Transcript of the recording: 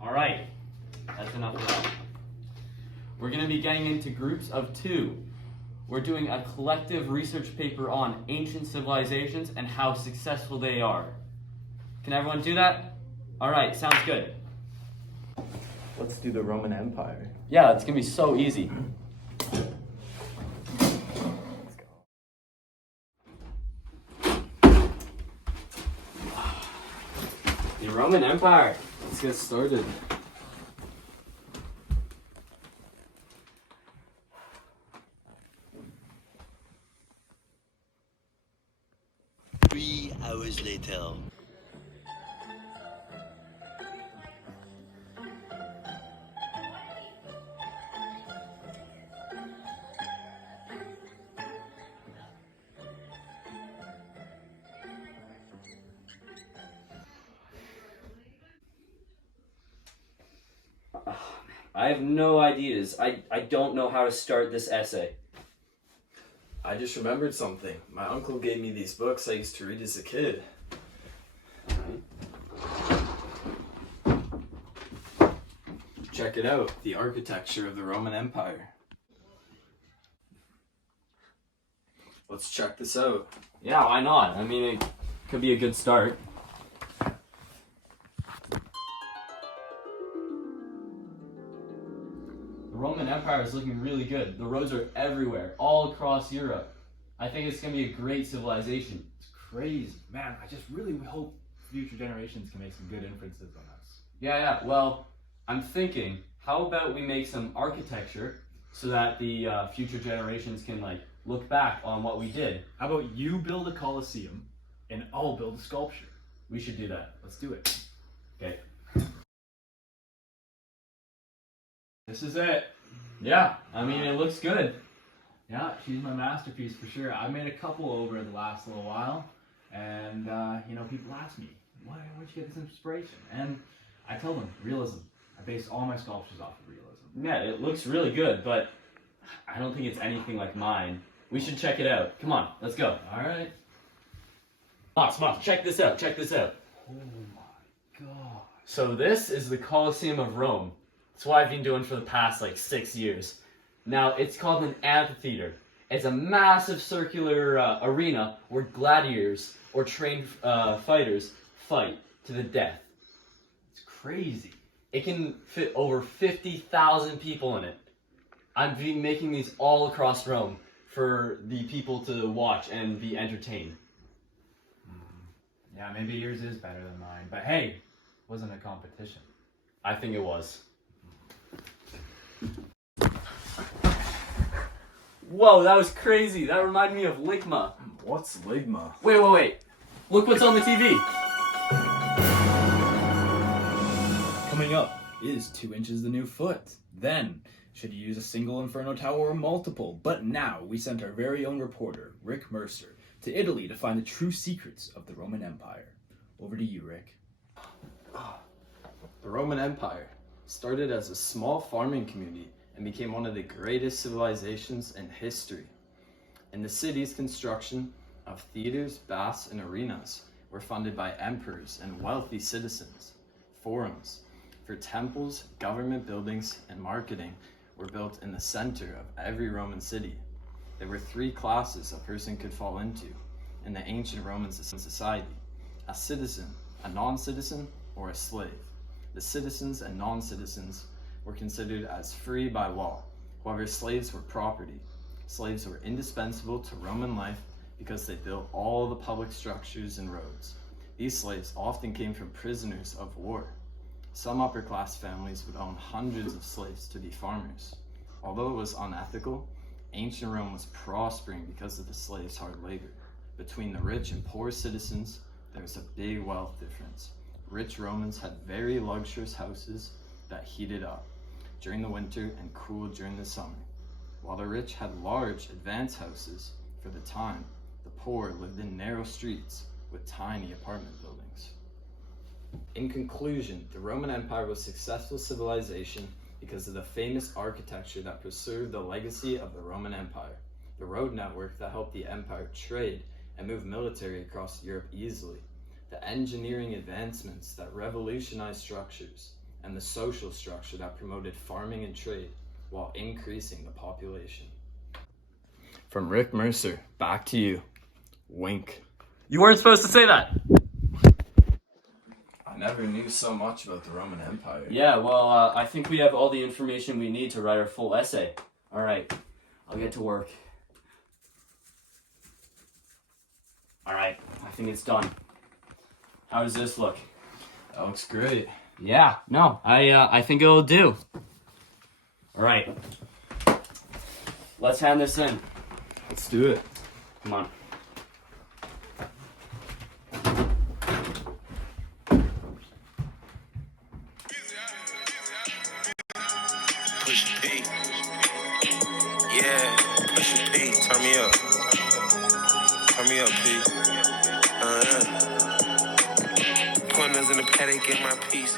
All right, that's enough of that. We're going to be getting into groups of 2. We're doing a collective research paper on ancient civilizations and how successful they are. Can everyone do that? All right, sounds good. Let's do the Roman Empire. Yeah, it's going to be so easy. The Roman Empire. Let's get started. Hours later. I have no ideas. I don't know how to start this essay. I just remembered something. My uncle gave me these books I used to read as a kid. Check it out, the architecture of the Roman Empire. Let's check this out. Yeah, why not? I mean, it could be a good start. The Roman Empire is looking really good. The roads are everywhere, all across Europe. I think it's going to be a great civilization. It's crazy. Man, I just really hope future generations can make some good inferences on us. Yeah. Well, I'm thinking, how about we make some architecture so that the future generations can look back on what we did. How about you build a Colosseum and I'll build a sculpture? We should do that. Let's do it. Okay. This is it. Yeah, I mean, it looks good. Yeah, she's my masterpiece for sure. I made a couple over the last little while, and people ask me, where'd you get this inspiration? And I tell them, realism. I base all my sculptures off of realism. Yeah, it looks really good, but I don't think it's anything like mine. We should check it out. Come on, let's go. All right. Moss, check this out. Oh my god. So this is the Colosseum of Rome. It's what I've been doing for the past 6 years. Now, it's called an amphitheater. It's a massive circular arena where gladiators or trained fighters fight to the death. It's crazy. It can fit over 50,000 people in it. I'm making these all across Rome for the people to watch and be entertained. Yeah, maybe yours is better than mine, but hey, it wasn't a competition. I think it was. Whoa, that was crazy. That reminded me of Ligma. What's Ligma? Wait. Look what's on the TV. Coming up, is 2 inches the new foot? Then, should you use a single Inferno Tower or multiple? But now, we sent our very own reporter, Rick Mercer, to Italy to find the true secrets of the Roman Empire. Over to you, Rick. The Roman Empire started as a small farming community and became one of the greatest civilizations in history. And the city's construction of theaters, baths, and arenas were funded by emperors and wealthy citizens. Forums for temples, government buildings, and marketing were built in the center of every Roman city. There were 3 classes a person could fall into in the ancient Roman society: a citizen, a non-citizen, or a slave. The citizens and non-citizens were considered as free by law. However, slaves were property. Slaves were indispensable to Roman life because they built all the public structures and roads. These slaves often came from prisoners of war. Some upper-class families would own hundreds of slaves to be farmers. Although it was unethical, ancient Rome was prospering because of the slaves' hard labor. Between the rich and poor citizens, there was a big wealth difference. Rich Romans had very luxurious houses that heated up during the winter and cooled during the summer. While the rich had large, advanced houses for the time, the poor lived in narrow streets with tiny apartment buildings. In conclusion, the Roman Empire was a successful civilization because of the famous architecture that preserved the legacy of the Roman Empire. the road network that helped the empire trade and move military across Europe easily, the engineering advancements that revolutionized structures, and the social structure that promoted farming and trade while increasing the population. From Rick Mercer, back to you. Wink. You weren't supposed to say that. I never knew so much about the Roman Empire. Yeah, well, I think we have all the information we need to write our full essay. All right, I'll get to work. All right, I think it's done. How does this look? That looks great. Yeah, no, I think it'll do. All right, let's hand this in. Let's do it. Come on. Push P. Yeah, push P. Turn me up. Turn me up, P. Corners in the paddock, get my piece.